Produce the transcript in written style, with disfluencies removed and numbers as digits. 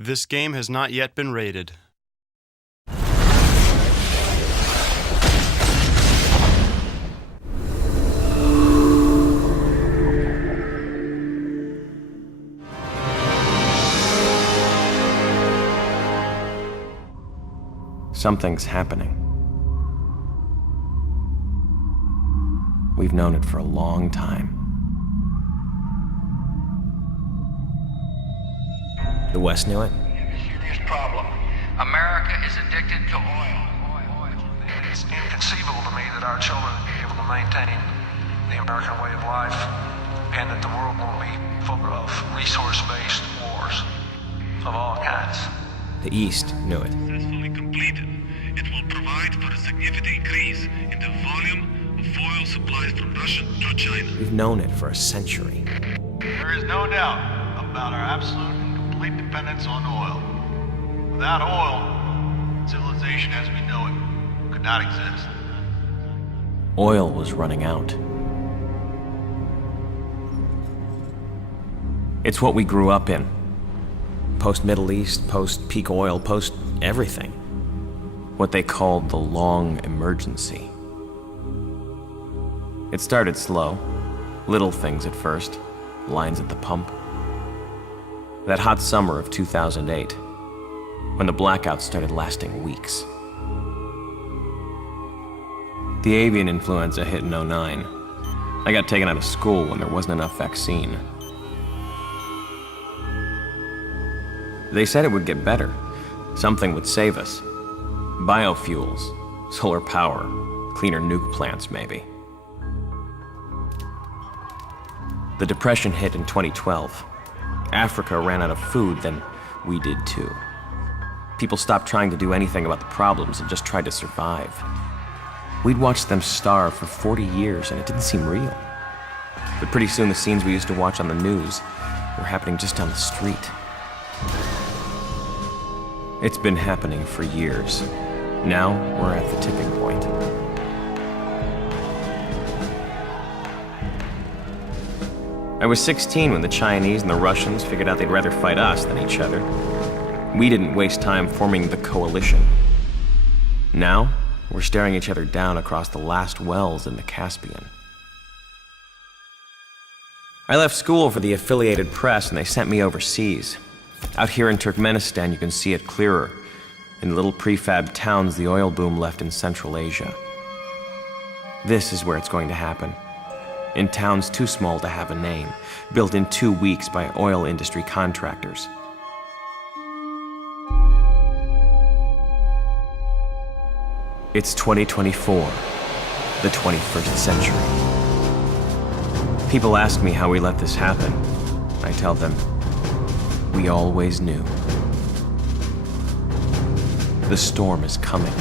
This game has not yet been rated. Something's happening. We've known it for a long time. The West knew it. We have a serious problem. America is addicted to oil. It's inconceivable to me that our children will be able to maintain the American way of life and that the world won't be full of resource-based wars of all kinds. The East knew it. Successfully completed, it will provide for a significant increase in the volume of oil supplies from Russia to China. We've known it for a century. There is no doubt about our absolute and complete dependence on oil. Without oil, civilization as we know it could not exist. Oil was running out. It's what we grew up in. Post-Middle East, post-peak oil, post-everything. What they called the long emergency. It started slow. Little things at first. Lines at the pump. That hot summer of 2008, when the blackouts started lasting weeks. The avian influenza hit in '09. I got taken out of school when there wasn't enough vaccine. They said it would get better. Something would save us. Biofuels, solar power, cleaner nuke plants, maybe. The Depression hit in 2012. Africa ran out of food, then we did too. People stopped trying to do anything about the problems and just tried to survive. We'd watched them starve for 40 years and it didn't seem real. But pretty soon the scenes we used to watch on the news were happening just down the street. It's been happening for years. Now we're at the tipping point. I was 16 when the Chinese and the Russians figured out they'd rather fight us than each other. We didn't waste time forming the coalition. Now, we're staring each other down across the last wells in the Caspian. I left school for the Affiliated Press and they sent me overseas. Out here in Turkmenistan, you can see it clearer. In little prefab towns the oil boom left in Central Asia. This is where it's going to happen. In towns too small to have a name, built in 2 weeks by oil industry contractors. It's 2024, the 21st century. People ask me how we let this happen. I tell them, we always knew. The storm is coming.